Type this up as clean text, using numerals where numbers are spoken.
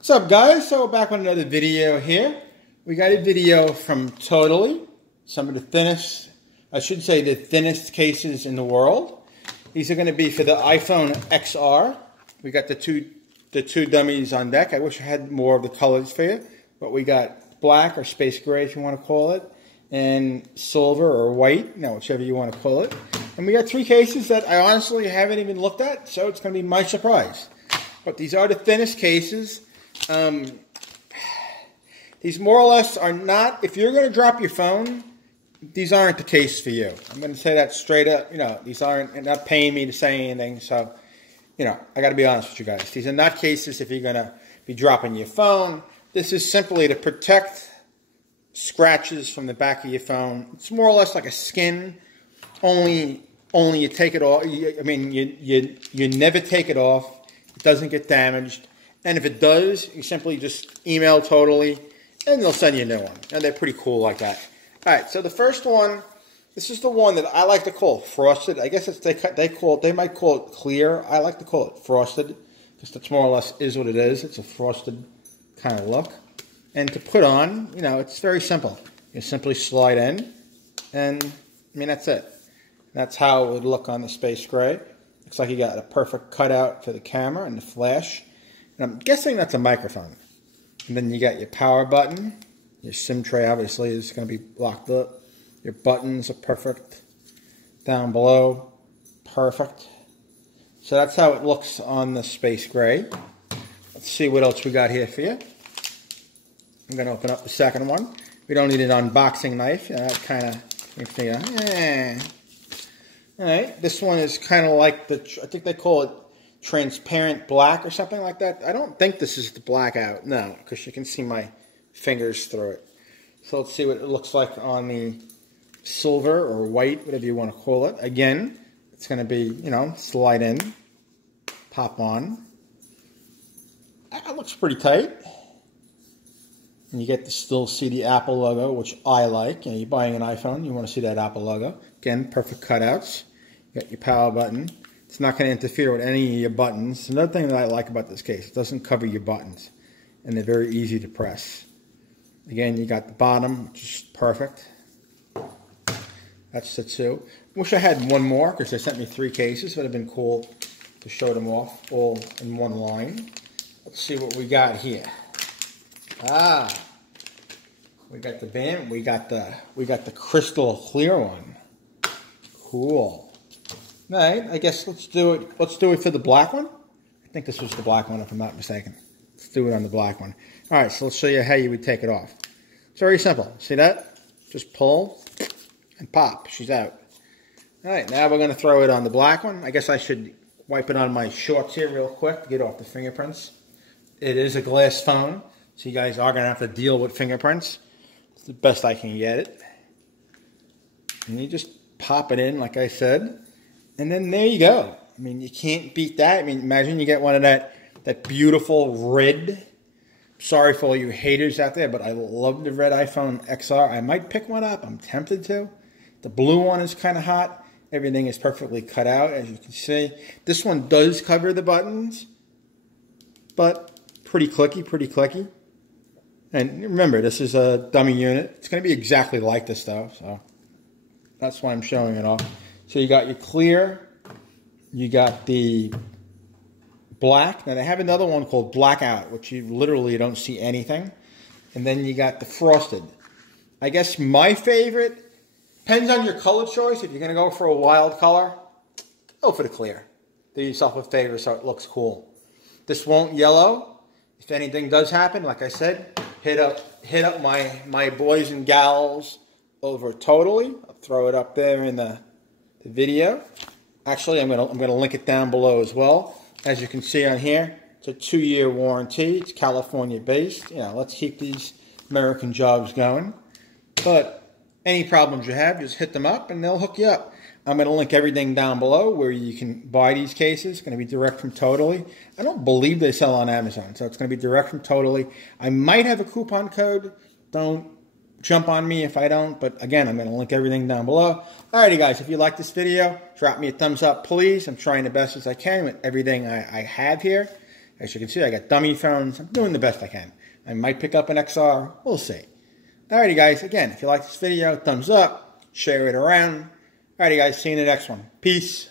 What's up, guys? So we're back with another video here. We got a video from Totalle, some of the thinnest, the thinnest cases in the world. These are going to be for the iPhoneXR. We got the two dummies on deck. I wish I had more of the colors for you, but we got black or space gray, if you want to call it, and silver or white, whichever you want to call it. And we got three cases that I honestly haven't even looked at, so it's going to be my surprise. But these are the thinnest cases. These more or less are not, if you're going to drop your phone, these aren't the case for you. I'm going to say that straight up. These aren't, not paying me to say anything. So, I got to be honest with you guys. These are not cases if you're going to be dropping your phone. This is simply to protect scratches from the back of your phone. It's more or less like a skin, only you take it off. You never take it off. It doesn't get damaged. And if it does, you simply just email Totalle, and they'll send you a new one. And they're pretty cool like that. All right, so the first one, this is the one that I like to call frosted. I guess they might call it clear. I like to call it frosted, because that's more or less is what it is. It's a frosted kind of look. And to put on, it's very simple. You simply slide in, and that's it. That's how it would look on the space gray. Looks like you got a perfect cutout for the camera and the flash. And I'm guessing that's a microphone. And then you got your power button. Your SIM tray obviously is going to be locked up. Your buttons are perfect. Down below, perfect. So that's how it looks on the space gray. Let's see what else we got here for you. I'm going to open up the second one. We don't need an unboxing knife. That kind of, you figure, All right, this one is kind of like I think they call it transparent black or something like that. I don't think this is the blackout, no, because you can see my fingers through it. So let's see what it looks like on the silver or white, whatever you want to call it. Again, it's going to be, slide in, pop on. That looks pretty tight. And you get to still see the Apple logo, which I like. You're buying an iPhone, you want to see that Apple logo. Again, perfect cutouts. You got your power button. It's not going to interfere with any of your buttons. Another thing that I like about this case, it doesn't cover your buttons. And they're very easy to press. Again, you got the bottom, which is perfect. That's the two. Wish I had one more, because they sent me three cases. It would have been cool to show them off all in one line. Let's see what we got here. We got the band. We got the crystal clear one. Cool. All right, I guess let's do it. Let's do it for the black one. I think this was the black one, if I'm not mistaken. Let's do it on the black one. All right, so let's show you how you would take it off. It's very simple. See that? Just pull and pop. She's out. All right, now we're going to throw it on the black one. I guess I should wipe it on my shorts here real quick to get off the fingerprints. It is a glass phone, so you guys are going to have to deal with fingerprints. It's the best I can get it. And you just pop it in, like I said. And then there you go. You can't beat that. Imagine you get one of that beautiful red. Sorry for all you haters out there, but I love the red iPhone XR. I might pick one up. I'm tempted to. The blue one is kind of hot. Everything is perfectly cut out, as you can see. This one does cover the buttons, but pretty clicky. And remember, this is a dummy unit. It's going to be exactly like this, though, so that's why I'm showing it off. So you got your clear, you got the black. Now they have another one called blackout, which you literally don't see anything. And then you got the frosted. I guess my favorite, depends on your color choice. If you're going to go for a wild color, go for the clear. Do yourself a favor so it looks cool. This won't yellow. If anything does happen, like I said, hit up my boys and gals over Totalle. I'll throw it up there in the video. Actually, I'm gonna link it down below as well. As you can see on here, it's a 2-year warranty. It's California based. Let's keep these American jobs going. But any problems you have, just hit them up and they'll hook you up. I'm gonna link everything down below where you can buy these cases. It's gonna be direct from Totalle. I don't believe they sell on Amazon, so it's gonna be direct from Totalle. I might have a coupon code. Don't jump on me if I don't, but again, I'm going to link everything down below. Alrighty guys, if you like this video, drop me a thumbs up please. I'm trying the best as I can with everything I have here. As you can see, I got dummy phones. I'm doing the best I can. I might pick up an XR. We'll see. Alrighty, guys. Again, if you like this video, thumbs up. Share it around. Alrighty, guys. See you in the next one. Peace.